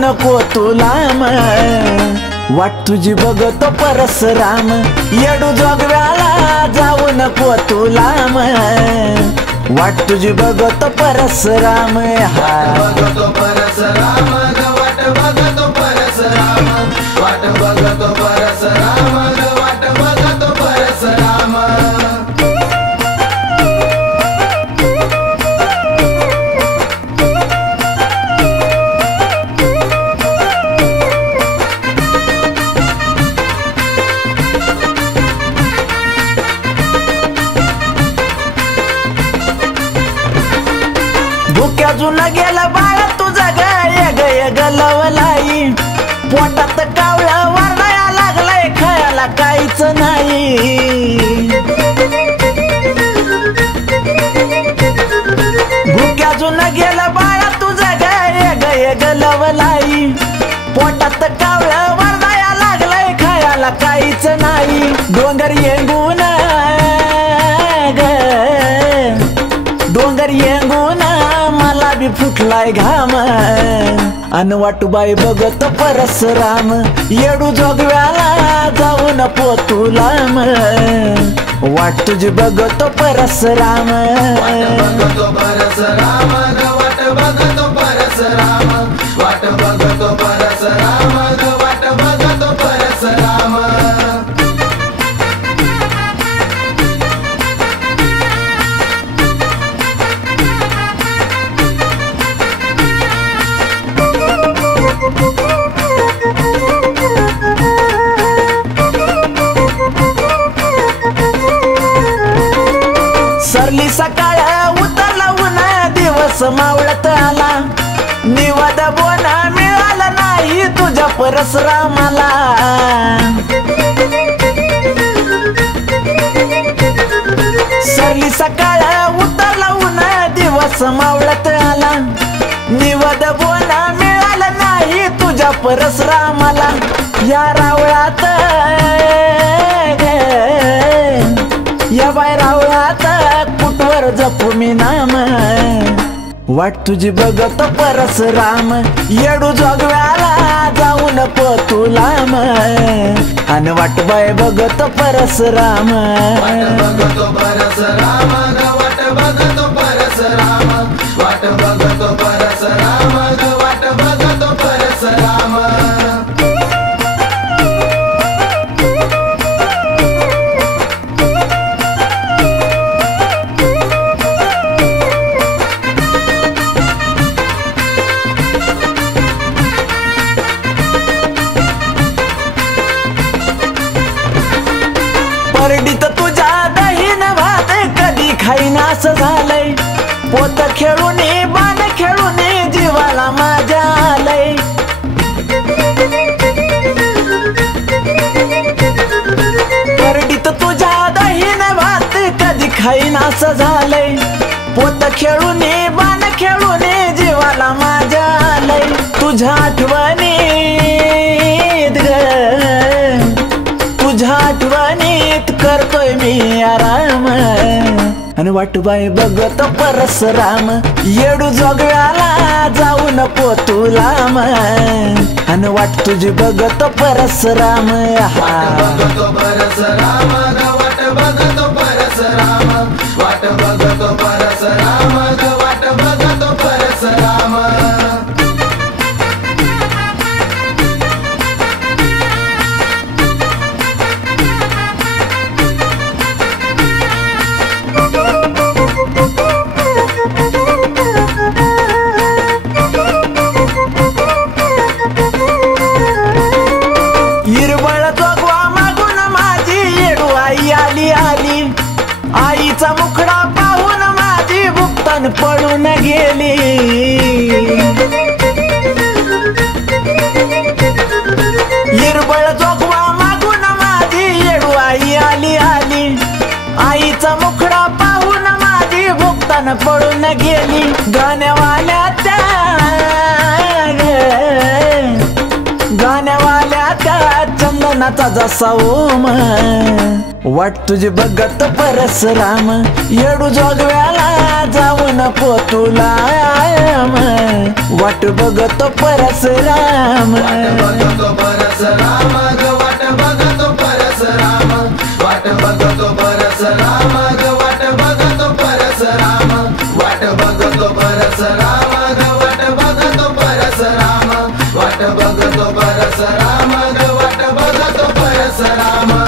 नको तुला वाट तुझी बघतो परसराम येडू जोगव्याला जाऊ नको तुला वाट तुझी बघतो परसराम वाट बघतो परसराम वाट बघतो परसराम वाट बघतो परसराम वाट बघतो परसराम अजून गेलं बाळा तुझं गय गलवलाई पोटात कावळा वरडाया लागलाय खायला काहीच नाही भूक अजून गेलं बाळा तुझं गय गलवलाई पोटात कावळा वरडाया लागलाय खायला काहीच नाही डोंगर येंगून डोंगर येंगून मला बी फुटलाय घाम अन वाटूबाई बघत परसराम येडू जोगव्याला जाऊ नको तुला वाट तुझी बघतो परसराम वाट बघतो परसराम वाट बघतो परसराम वाट बघतो परसराम वाट बघतो परसराम सरली सकाळ उतरला उन्हा दिवस मावळत आला निवाद बोना मिळाला नाही तुझ्या परसरामाला सरली सकाळ उतरला उन्हा दिवस मावळत आला निवाद बोना मिळाला नाही तुझ्या परसरामाला या रावळात या बाय रावळात कुटवर जपू मी नाम वाट तुझी बघतो परसराम येडू जोगव्याला जाऊ नको तुला आणि वाट बाय बघतो परसराम वाट बघतो परसराम वाट बघतो परसराम वाट बघतो परसराम वाट बघतो परसराम परडीत तुझ्या दहीन भात कधी खाईना असं झालंय पोत खेळून बाण खेळून जीवाला माझ्या आलंय परडीत तुझ्या दहीन भात कधी खाईना असं झालंय पोत खेळून बाण खेळून जीवाला माझ्या आलंय तुझ्या आठवणीत करतोय मी आराम आणि वाटूबाई बघतो परसराम येडू जोगव्याला जाऊ नको तुला आणि वाट तुझी बघतो परसराम वाट बघतो परसराम वाट बघतो परसराम वाट बघतो परसराम वाट बघतो परसराम आईचा मुखडा पाहून माझी भुक्तन पळून गेली हिरबळ जोगवा मागून पळून गेली गाण्यावाल्या त्या चंदनाचा जसा ओम वाट तुझी बघत परसराम येडू जोगव्याला जाऊ नको तुला वाट बघत परसराम बघतो परसराम ग वाट बघतो परसराम वाट बघतो परसराम ग वाट बघतो परसराम वाट बघतो परसराम ग वाट बघतो परसराम वाट बघतो परसराम ग वाट बघतो परसराम